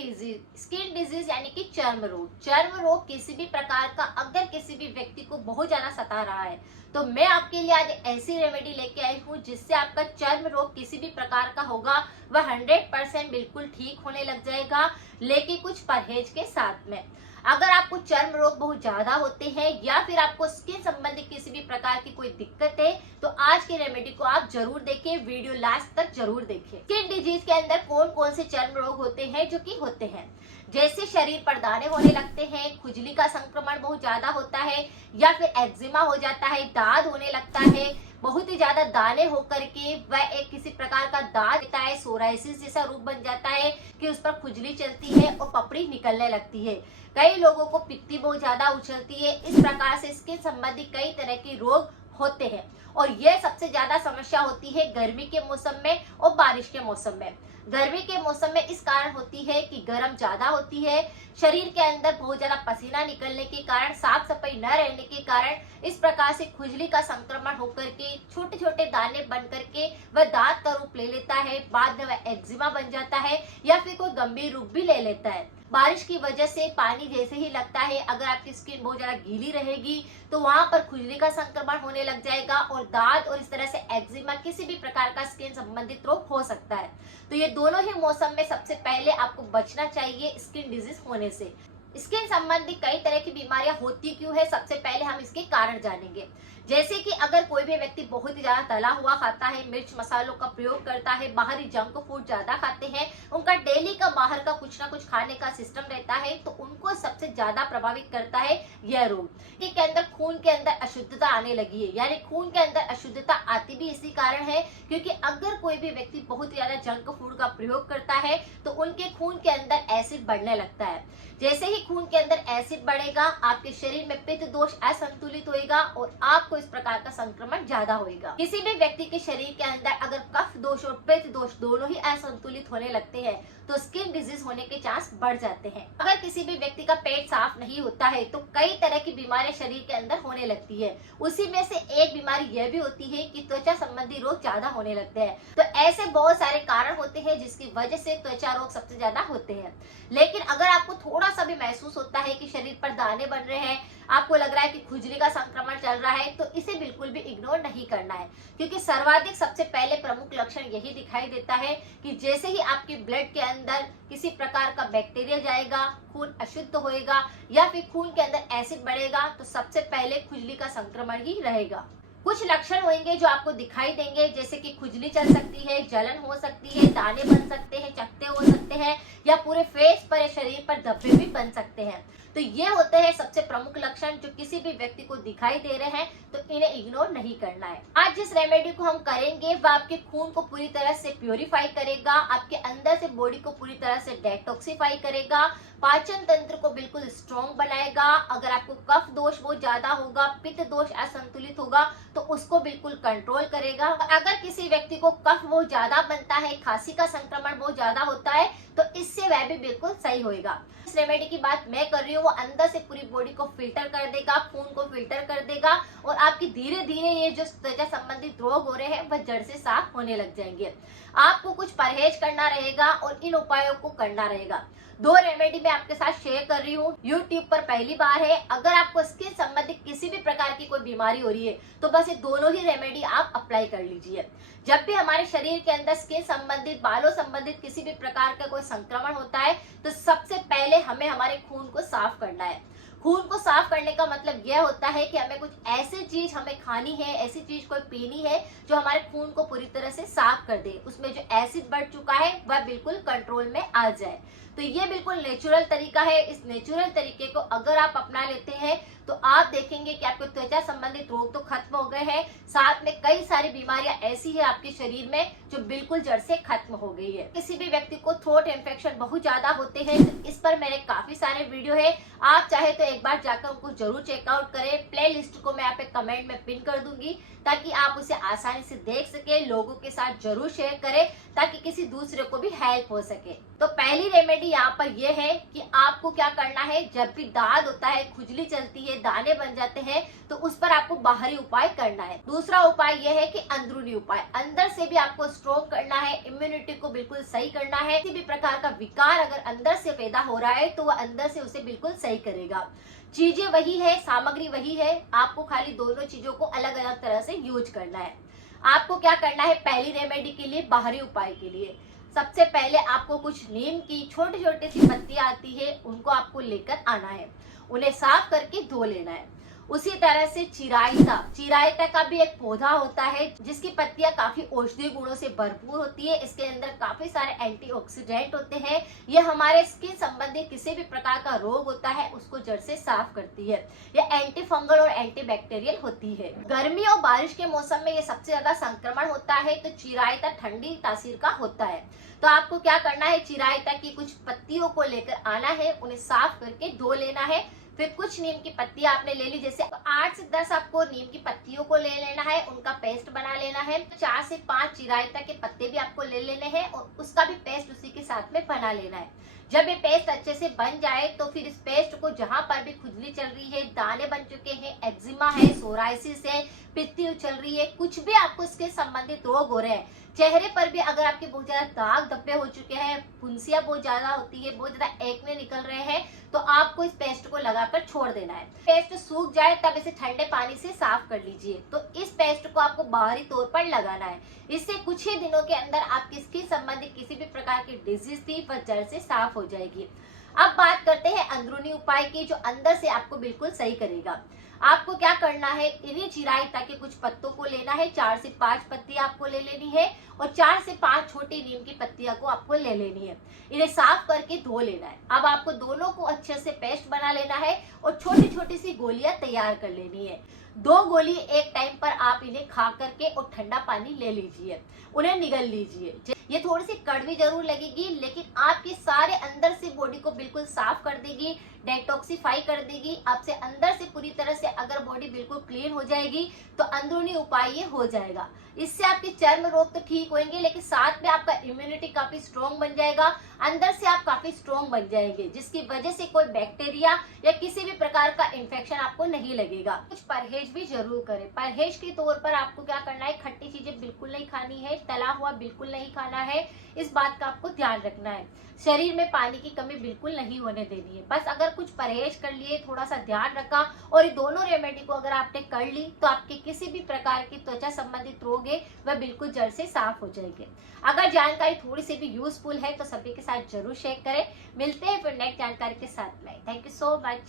Skin disease यानी कि चर्म रोग किसी भी प्रकार का अगर किसी भी व्यक्ति को बहुत ज्यादा सता रहा है तो मैं आपके लिए आज ऐसी रेमेडी लेके आई हूँ जिससे आपका चर्म रोग किसी भी प्रकार का होगा वह 100% बिल्कुल ठीक होने लग जाएगा, लेकिन कुछ परहेज के साथ में। अगर आपको चर्म रोग बहुत ज्यादा होते हैं या फिर आपको स्किन संबंधी किसी भी प्रकार की कोई दिक्कत है तो आज की रेमेडी को आप जरूर देखें, वीडियो लास्ट तक जरूर देखें। स्किन डिजीज के अंदर कौन कौन से चर्म रोग होते हैं जो कि होते हैं, जैसे शरीर पर दाने होने लगते हैं, खुजली का संक्रमण बहुत ज्यादा होता है या फिर एक्जिमा हो जाता है, दाद होने लगता है, बहुत ही ज्यादा दाने होकर के वह एक किसी प्रकार का दाग देता है, सोराइसिस जैसा रूप बन जाता है कि उस पर खुजली चलती है और पपड़ी निकलने लगती है। कई लोगों को पित्ती बहुत ज्यादा उछलती है। इस प्रकार से स्किन संबंधी कई तरह के रोग होते हैं और यह सबसे ज्यादा समस्या होती है गर्मी के मौसम में और बारिश के मौसम में। गर्मी के मौसम में इस कारण होती है कि गर्म ज्यादा होती है, शरीर के अंदर बहुत ज्यादा पसीना निकलने के कारण, साफ सफाई न रहने के कारण इस प्रकार से खुजली का संक्रमण होकर के छोटे छोटे दाने बन करके वह दांत का रूप ले लेता है, बाद में वह एक्जिमा बन जाता है या फिर कोई गंभीर रूप भी ले लेता है। बारिश की वजह से पानी जैसे ही लगता है, अगर आपकी स्किन बहुत ज्यादा गीली रहेगी तो वहां पर खुजली का संक्रमण होने लग जाएगा और दाद और इस तरह से एक्जिमा किसी भी प्रकार का स्किन संबंधित रोग हो सकता है। तो ये दोनों ही मौसम में सबसे पहले आपको बचना चाहिए स्किन डिजीज होने से। स्किन संबंधी कई तरह की बीमारियां होती क्यों है, सबसे पहले हम इसके कारण जानेंगे। जैसे कि अगर कोई भी व्यक्ति बहुत ही ज्यादा तला हुआ खाता है, मिर्च मसालों का प्रयोग करता है, बाहरी जंक फूड ज्यादा खाते हैं, उनका डेली का बाहर का कुछ ना कुछ खाने का सिस्टम रहता है, तो उनको सबसे ज्यादा प्रभावित करता है यह रोग। के अंदर खून के अंदर अशुद्धता आने लगी है, यानी खून के अंदर अशुद्धता आती भी इसी कारण है क्योंकि अगर कोई भी व्यक्ति बहुत ही ज्यादा जंक फूड का प्रयोग करता है तो उनके खून के अंदर एसिड बढ़ने लगता है। जैसे ही खून के अंदर एसिड बढ़ेगा, आपके शरीर में पित्त दोष असंतुलित होएगा और आपको इस प्रकार का संक्रमण ज्यादा होएगा। किसी भी व्यक्ति के शरीर के अंदर अगर कफ दोष और पित्त दोष दोनों ही असंतुलित होने लगते हैं तो स्किन डिजीज होने के चांस बढ़ जाते हैं। अगर किसी भी व्यक्ति का पेट साफ नहीं होता है तो कई तरह की बीमारियां शरीर के अंदर होने लगती है। उसी में से एक बीमारी यह भी होती है कि त्वचा संबंधी रोग ज्यादा होने लगते हैं। तो ऐसे बहुत सारे कारण होते हैं जिसकी वजह से त्वचा रोग सबसे ज्यादा होते हैं। लेकिन अगर आपको थोड़ा सा भी महसूस होता है कि शरीर पर दाने बन रहे हैं, आपको लग रहा है कि खुजली का संक्रमण चल रहा है, तो इसे बिल्कुल भी इग्नोर नहीं करना है क्योंकि सर्वाधिक सबसे पहले प्रमुख लक्षण यही दिखाई देता है कि जैसे ही आपके ब्लड के अंदर किसी प्रकार का बैक्टीरिया जाएगा, खून अशुद्ध होएगा या फिर खून के अंदर एसिड बढ़ेगा तो सबसे पहले खुजली का संक्रमण ही रहेगा। कुछ लक्षण होंगे जो आपको दिखाई देंगे, जैसे कि खुजली चल सकती है, जलन हो सकती है, दाने बन सकते हैं, चकत्ते हो सकते हैं या पूरे फेस पर या शरीर पर धब्बे भी बन सकते हैं। तो ये होते हैं सबसे प्रमुख लक्षण जो किसी भी व्यक्ति को दिखाई दे रहे हैं, तो इन्हें इग्नोर नहीं करना है। आज जिस रेमेडी को हम करेंगे वह आपके खून को पूरी तरह से प्योरीफाई करेगा, आपके अंदर से बॉडी को पूरी तरह से डेटॉक्सिफाई करेगा, पाचन तंत्र को बिल्कुल स्ट्रॉन्ग बनाएगा। अगर आपको कफ दोष बहुत ज्यादा होगा, पित्त दोष असंतुलित होगा तो उसको बिल्कुल कंट्रोल करेगा। अगर किसी व्यक्ति को कफ बहुत ज्यादा बनता है, खांसी का संक्रमण बहुत ज्यादा होता है तो इससे वह भी बिल्कुल सही होएगा। इस रेमेडी की बात मैं कर रही हूँ, वो अंदर से पूरी बॉडी को फिल्टर कर देगा, खून को फिल्टर कर देगा और आपकी धीरे धीरे ये जो त्वचा संबंधित रोग हो रहे हैं वह जड़ से साफ होने लग जाएंगे। आपको कुछ परहेज करना रहेगा और इन उपायों को करना रहेगा। दो रेमेडी मैं आपके साथ शेयर कर रही हूँ, यूट्यूब पर पहली बार है। अगर आपको स्किन संबंधित किसी भी प्रकार की कोई बीमारी हो रही है तो बस ये दोनों ही रेमेडी आप अप्लाई कर लीजिए। जब भी हमारे शरीर के अंदर स्किन संबंधित, बालों संबंधित किसी भी प्रकार का कोई संक्रमण होता है तो सबसे पहले हमें हमारे खून को साफ करना है। खून को साफ करने का मतलब यह होता है कि हमें कुछ ऐसी चीज हमें खानी है, ऐसी चीज कोई पीनी है जो हमारे खून को पूरी तरह से साफ कर दे, उसमें जो एसिड बढ़ चुका है वह बिल्कुल कंट्रोल में आ जाए। तो ये बिल्कुल नेचुरल तरीका है। इस नेचुरल तरीके को अगर आप अपना लेते हैं तो आप देखेंगे कि आपके त्वचा संबंधित रोग तो खत्म हो गए हैं, साथ में कई सारी बीमारियां ऐसी है आपके शरीर में जो बिल्कुल जड़ से खत्म हो गई है। किसी भी व्यक्ति को थ्रोट इन्फेक्शन बहुत ज्यादा होते हैं तो इस पर मेरे काफी सारे वीडियो है, आप चाहे तो एक बार जाकर उनको जरूर चेकआउट करें। प्ले लिस्ट को मैं यहाँ पे कमेंट में पिन कर दूंगी ताकि आप उसे आसानी से देख सके, लोगों के साथ जरूर शेयर करें ताकि किसी दूसरे को भी हेल्प हो सके। तो पहली रेमेडी यहाँ पर यह है कि आपको क्या करना है, जब भी दाद होता है, खुजली चलती है, दाने बन जाते हैं, तो उस पर आपको बाहरी उपाय करना है। दूसरा उपाय यह है कि अंदरूनी उपाय, अंदर से भी आपको स्ट्रॉन्ग करना है, इम्यूनिटी को बिल्कुल सही करना है। किसी भी प्रकार का विकार अगर अंदर से पैदा हो रहा है तो वह अंदर से उसे बिल्कुल सही करेगा। चीजें वही है, सामग्री वही है, आपको खाली दोनों चीजों को अलग अलग तरह से यूज करना है। आपको क्या करना है, पहली रेमेडी के लिए, बाहरी उपाय के लिए, सबसे पहले आपको कुछ नीम की छोटी छोटी सी पत्तियां आती है, उनको आपको लेकर आना है, उन्हें साफ करके धो लेना है। उसी तरह से चिरायता, चिरायता का भी एक पौधा होता है जिसकी पत्तियां काफी औषधीय गुणों से भरपूर होती है। इसके अंदर काफी सारे एंटीऑक्सीडेंट होते हैं। ये हमारे स्किन संबंधी किसी भी प्रकार का रोग होता है उसको जड़ से साफ करती है। ये एंटी फंगल और एंटी बैक्टीरियल होती है। गर्मी और बारिश के मौसम में ये सबसे ज्यादा संक्रमण होता है, तो चिरायता ठंडी तासीर का होता है। तो आपको क्या करना है, चिरायता की कुछ पत्तियों को लेकर आना है, उन्हें साफ करके धो लेना है। फिर कुछ नीम की पत्तियां आपने ले ली, जैसे 8 से 10 आपको नीम की पत्तियों को ले लेना है, उनका पेस्ट बना लेना है। 4 से 5 चिरायता के पत्ते भी आपको ले लेने हैं और उसका भी पेस्ट उसी के साथ में बना लेना है। जब ये पेस्ट अच्छे से बन जाए तो फिर इस पेस्ट को जहां पर भी खुजली चल रही है, दाने बन चुके हैं, एक्जिमा है, सोराइसिस है, पित्ती चल रही है, कुछ भी आपको इसके संबंधित रोग हो रहे हैं, चेहरे पर भी अगर आपके बहुत ज्यादा दाग धब्बे हो चुके हैं, फुंसियां बहुत ज्यादा होती है, बहुत ज्यादा एक्ने निकल रहे हैं, तो आपको इस पेस्ट को लगाकर छोड़ देना है। पेस्ट सूख जाए तब इसे ठंडे पानी से साफ कर लीजिए। तो इस पेस्ट को आपको बाहरी तौर पर लगाना है। इससे कुछ ही दिनों के अंदर आपकी स्किन संबंधी किसी भी प्रकार की डिजीज थी वह जड़ से साफ हो जाएगी। अब बात करते हैं अंदरूनी उपाय की, जो अंदर से आपको बिल्कुल सही करेगा। आपको क्या करना है, इन्हीं चिरायता के कुछ पत्तों को लेना है, 4 से 5 पत्ती आपको ले लेनी है और 4 से 5 छोटी नीम की पत्तियां को आपको ले लेनी है। इन्हें साफ करके धो लेना है। अब आपको दोनों को अच्छे से पेस्ट बना लेना है और छोटी छोटी सी गोलियां तैयार कर लेनी है। 2 गोली एक टाइम पर आप इन्हें खा करके और ठंडा पानी ले लीजिए, उन्हें निगल लीजिए। ये थोड़ी सी कड़वी जरूर लगेगी, लेकिन आपके सारे अंदर से बॉडी को बिल्कुल साफ कर देगी, डेटॉक्सिफाई कर देगी। आपसे अंदर से पूरी तरह से अगर बॉडी बिल्कुल क्लीन हो जाएगी तो अंदरूनी उपाय ये हो जाएगा। इससे आपके चर्म रोग तो ठीक होंगे, लेकिन साथ में आपका इम्यूनिटी काफी स्ट्रॉन्ग बन जाएगा, अंदर से आप काफी स्ट्रॉन्ग बन जाएंगे, जिसकी वजह से कोई बैक्टीरिया या किसी भी प्रकार का इन्फेक्शन आपको नहीं लगेगा। कुछ परहेज भी जरूर करें। परहेज के तौर पर आपको क्या करना है, खट्टी चीजें बिल्कुल नहीं खानी है, तला हुआ बिल्कुल नहीं खाना है, इस बात का आपको ध्यान रखना है। शरीर में पानी की कमी बिल्कुल नहीं होने देनी है। बस अगर कुछ परहेज कर लिए, थोड़ा सा ध्यान रखा और ये दोनों रेमेडी को अगर आपने कर ली तो आपके किसी भी प्रकार की त्वचा संबंधित रोग है वह बिल्कुल जड़ से साफ हो जाएंगे। अगर जानकारी थोड़ी सी भी यूजफुल है तो सभी के साथ जरूर शेयर करें। मिलते हैं फिर नेक्स्ट जानकारी के साथ में। Thank you so much.